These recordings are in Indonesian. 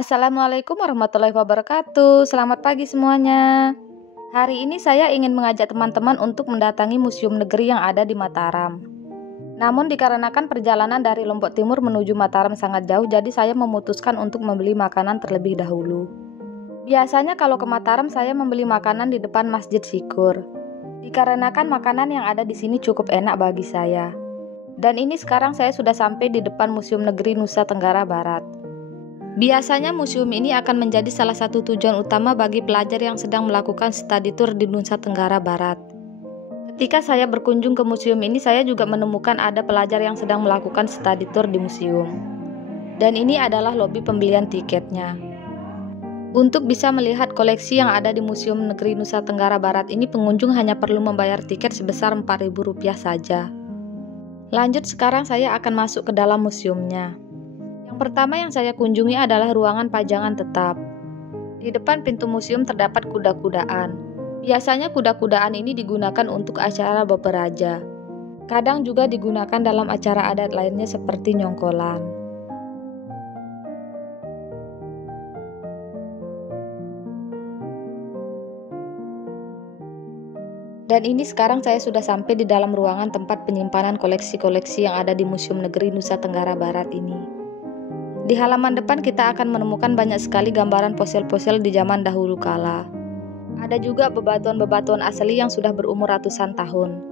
Assalamualaikum warahmatullahi wabarakatuh. Selamat pagi semuanya. Hari ini saya ingin mengajak teman-teman untuk mendatangi museum negeri yang ada di Mataram. Namun dikarenakan perjalanan dari Lombok Timur menuju Mataram sangat jauh, jadi saya memutuskan untuk membeli makanan terlebih dahulu. Biasanya kalau ke Mataram saya membeli makanan di depan Masjid Syukur. Dikarenakan makanan yang ada di sini cukup enak bagi saya. Dan ini sekarang saya sudah sampai di depan Museum Negeri Nusa Tenggara Barat. Biasanya museum ini akan menjadi salah satu tujuan utama bagi pelajar yang sedang melakukan study tour di Nusa Tenggara Barat. Ketika saya berkunjung ke museum ini, saya juga menemukan ada pelajar yang sedang melakukan study tour di museum. Dan ini adalah lobi pembelian tiketnya. Untuk bisa melihat koleksi yang ada di Museum Negeri Nusa Tenggara Barat ini, pengunjung hanya perlu membayar tiket sebesar Rp4.000 saja. Lanjut, sekarang saya akan masuk ke dalam museumnya. Yang pertama yang saya kunjungi adalah ruangan pajangan tetap. Di depan pintu museum terdapat kuda-kudaan. Biasanya kuda-kudaan ini digunakan untuk acara beberaja. Kadang juga digunakan dalam acara adat lainnya seperti nyongkolan. Dan ini sekarang saya sudah sampai di dalam ruangan tempat penyimpanan koleksi-koleksi yang ada di Museum Negeri Nusa Tenggara Barat ini. Di halaman depan kita akan menemukan banyak sekali gambaran fosil-fosil di zaman dahulu kala. Ada juga bebatuan-bebatuan asli yang sudah berumur ratusan tahun.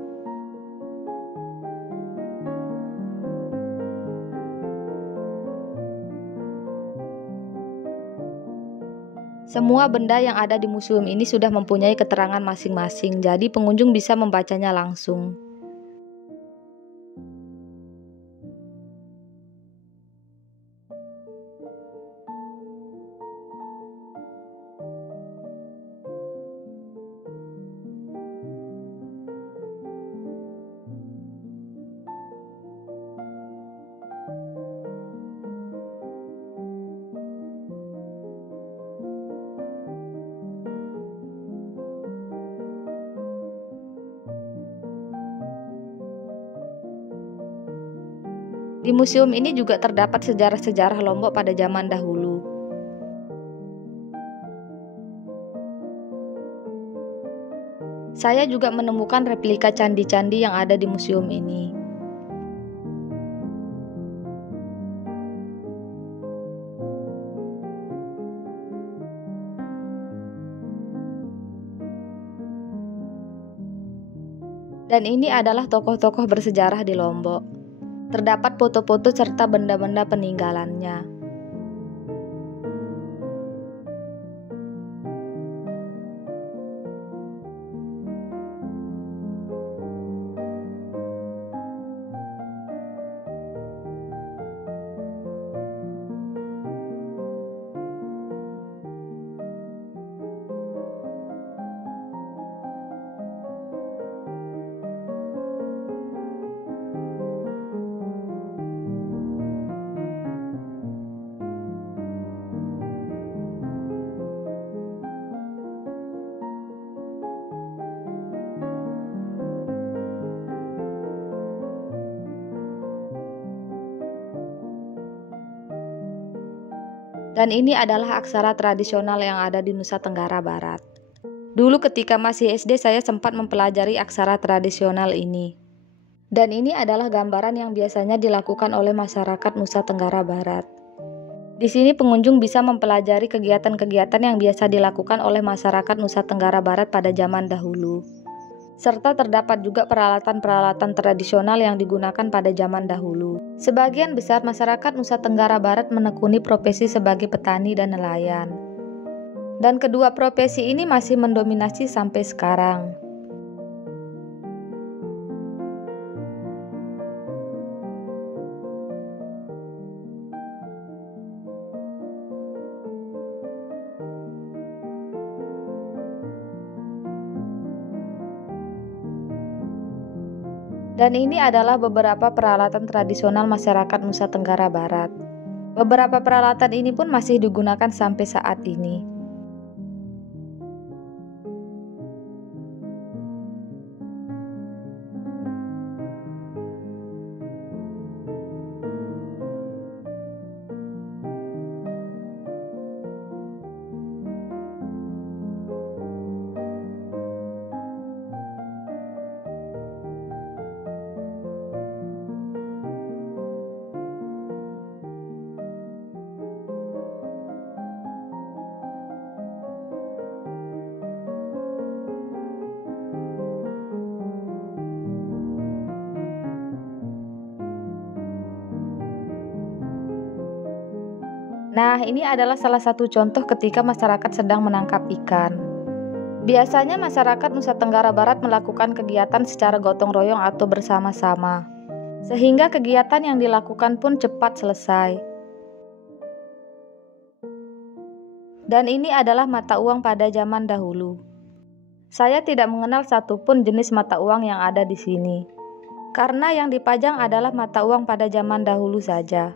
Semua benda yang ada di museum ini sudah mempunyai keterangan masing-masing, jadi pengunjung bisa membacanya langsung. Di museum ini juga terdapat sejarah-sejarah Lombok pada zaman dahulu. Saya juga menemukan replika candi-candi yang ada di museum ini. Dan ini adalah tokoh-tokoh bersejarah di Lombok. Terdapat foto-foto serta benda-benda peninggalannya. Dan ini adalah aksara tradisional yang ada di Nusa Tenggara Barat. Dulu ketika masih SD saya sempat mempelajari aksara tradisional ini. Dan ini adalah gambaran yang biasanya dilakukan oleh masyarakat Nusa Tenggara Barat. Di sini pengunjung bisa mempelajari kegiatan-kegiatan yang biasa dilakukan oleh masyarakat Nusa Tenggara Barat pada zaman dahulu. Serta terdapat juga peralatan-peralatan tradisional yang digunakan pada zaman dahulu. Sebagian besar masyarakat Nusa Tenggara Barat menekuni profesi sebagai petani dan nelayan. Dan kedua profesi ini masih mendominasi sampai sekarang. Dan ini adalah beberapa peralatan tradisional masyarakat Nusa Tenggara Barat. Beberapa peralatan ini pun masih digunakan sampai saat ini. Nah, ini adalah salah satu contoh ketika masyarakat sedang menangkap ikan. Biasanya masyarakat Nusa Tenggara Barat melakukan kegiatan secara gotong royong atau bersama-sama, sehingga kegiatan yang dilakukan pun cepat selesai. Dan ini adalah mata uang pada zaman dahulu. Saya tidak mengenal satupun jenis mata uang yang ada di sini, karena yang dipajang adalah mata uang pada zaman dahulu saja.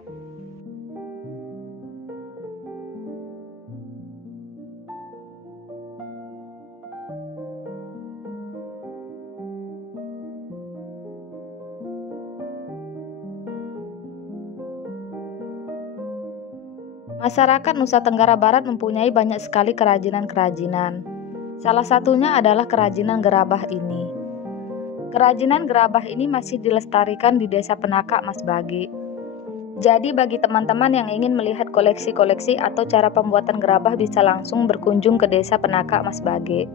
Masyarakat Nusa Tenggara Barat mempunyai banyak sekali kerajinan-kerajinan. Salah satunya adalah kerajinan gerabah ini. Kerajinan gerabah ini masih dilestarikan di Desa Penaka, Mas Bagi. Jadi bagi teman-teman yang ingin melihat koleksi-koleksi atau cara pembuatan gerabah bisa langsung berkunjung ke Desa Penaka, Mas Bagi.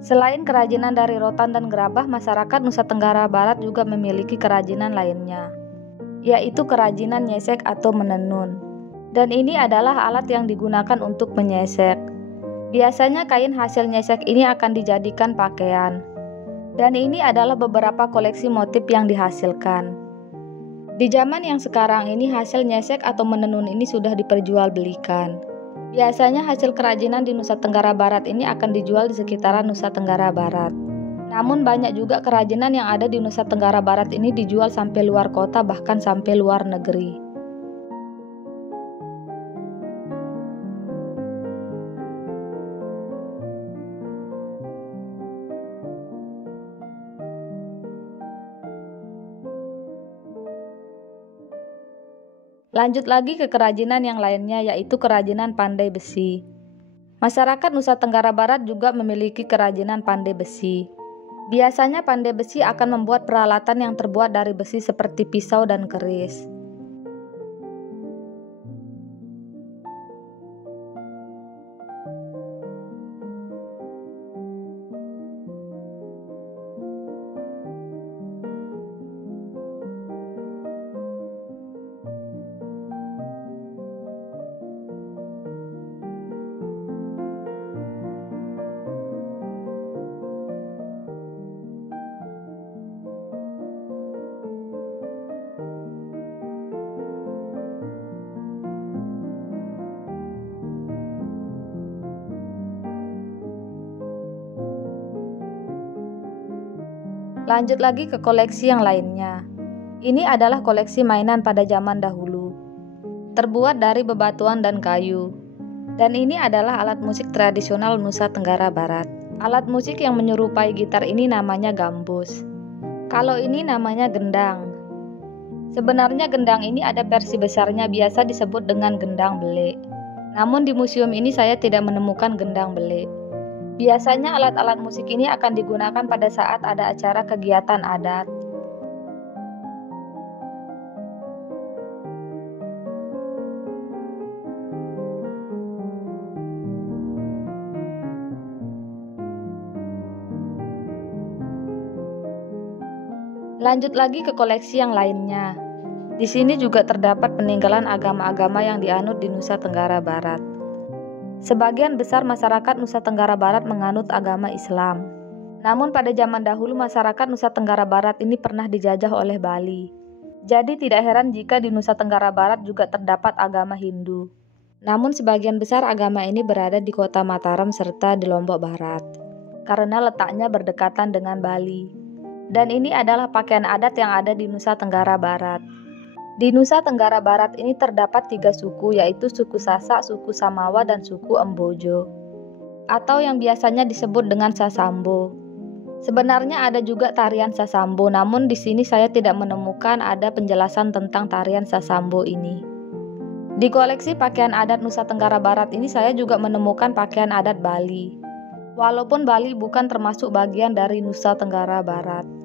Selain kerajinan dari rotan dan gerabah, masyarakat Nusa Tenggara Barat juga memiliki kerajinan lainnya, yaitu kerajinan nyesek atau menenun. Dan ini adalah alat yang digunakan untuk menyesek. Biasanya kain hasil nyesek ini akan dijadikan pakaian. Dan ini adalah beberapa koleksi motif yang dihasilkan. Di zaman yang sekarang ini hasil nyesek atau menenun ini sudah diperjualbelikan. Biasanya hasil kerajinan di Nusa Tenggara Barat ini akan dijual di sekitaran Nusa Tenggara Barat. Namun banyak juga kerajinan yang ada di Nusa Tenggara Barat ini dijual sampai luar kota, bahkan sampai luar negeri. Lanjut lagi ke kerajinan yang lainnya, yaitu kerajinan pandai besi. Masyarakat Nusa Tenggara Barat juga memiliki kerajinan pandai besi. Biasanya pandai besi akan membuat peralatan yang terbuat dari besi seperti pisau dan keris. Lanjut lagi ke koleksi yang lainnya. Ini adalah koleksi mainan pada zaman dahulu, terbuat dari bebatuan dan kayu. Dan ini adalah alat musik tradisional Nusa Tenggara Barat. Alat musik yang menyerupai gitar ini namanya gambus. Kalau ini namanya gendang. Sebenarnya gendang ini ada versi besarnya, biasa disebut dengan gendang bele. Namun di museum ini saya tidak menemukan gendang bele. Biasanya alat-alat musik ini akan digunakan pada saat ada acara kegiatan adat. Lanjut lagi ke koleksi yang lainnya. Di sini juga terdapat peninggalan agama-agama yang dianut di Nusa Tenggara Barat. Sebagian besar masyarakat Nusa Tenggara Barat menganut agama Islam. Namun pada zaman dahulu masyarakat Nusa Tenggara Barat ini pernah dijajah oleh Bali. Jadi tidak heran jika di Nusa Tenggara Barat juga terdapat agama Hindu. Namun sebagian besar agama ini berada di kota Mataram serta di Lombok Barat, karena letaknya berdekatan dengan Bali. Dan ini adalah pakaian adat yang ada di Nusa Tenggara Barat. Di Nusa Tenggara Barat ini terdapat 3 suku, yaitu suku Sasak, suku Samawa, dan suku Embojo, atau yang biasanya disebut dengan Sasambo. Sebenarnya ada juga tarian Sasambo, namun di sini saya tidak menemukan ada penjelasan tentang tarian Sasambo ini. Di koleksi pakaian adat Nusa Tenggara Barat ini saya juga menemukan pakaian adat Bali. Walaupun Bali bukan termasuk bagian dari Nusa Tenggara Barat.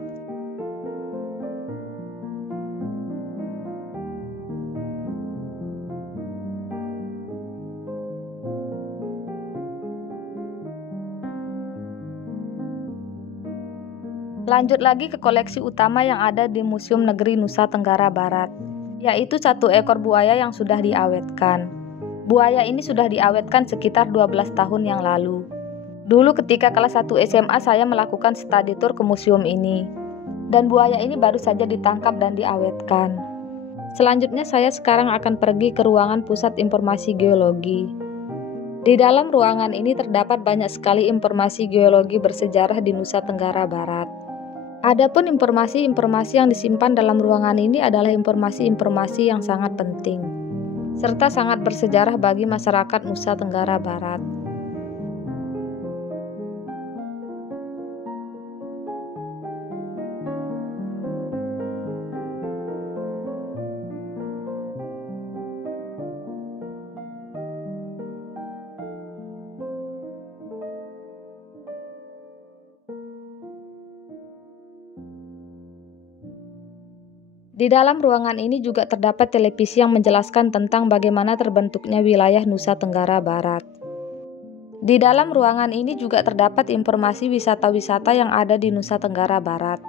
Lanjut lagi ke koleksi utama yang ada di Museum Negeri Nusa Tenggara Barat, yaitu 1 ekor buaya yang sudah diawetkan. Buaya ini sudah diawetkan sekitar 12 tahun yang lalu. Dulu ketika kelas 1 SMA saya melakukan study tour ke museum ini. Dan buaya ini baru saja ditangkap dan diawetkan. Selanjutnya saya sekarang akan pergi ke ruangan pusat informasi geologi. Di dalam ruangan ini terdapat banyak sekali informasi geologi bersejarah di Nusa Tenggara Barat. Adapun informasi-informasi yang disimpan dalam ruangan ini adalah informasi-informasi yang sangat penting, serta sangat bersejarah bagi masyarakat Nusa Tenggara Barat. Di dalam ruangan ini juga terdapat televisi yang menjelaskan tentang bagaimana terbentuknya wilayah Nusa Tenggara Barat. Di dalam ruangan ini juga terdapat informasi wisata-wisata yang ada di Nusa Tenggara Barat.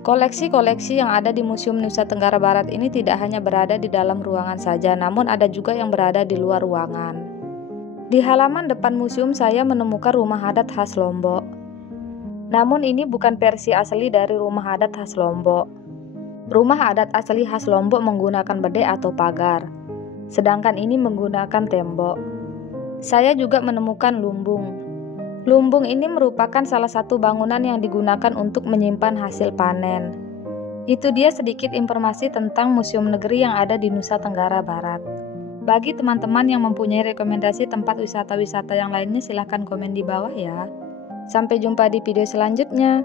Koleksi-koleksi yang ada di Museum Nusa Tenggara Barat ini tidak hanya berada di dalam ruangan saja, namun ada juga yang berada di luar ruangan. Di halaman depan museum saya menemukan rumah adat khas Lombok. Namun ini bukan versi asli dari rumah adat khas Lombok. Rumah adat asli khas Lombok menggunakan bedek atau pagar, sedangkan ini menggunakan tembok. Saya juga menemukan lumbung. Lumbung ini merupakan salah satu bangunan yang digunakan untuk menyimpan hasil panen. Itu dia sedikit informasi tentang museum negeri yang ada di Nusa Tenggara Barat. Bagi teman-teman yang mempunyai rekomendasi tempat wisata-wisata yang lainnya, silahkan komen di bawah ya. Sampai jumpa di video selanjutnya.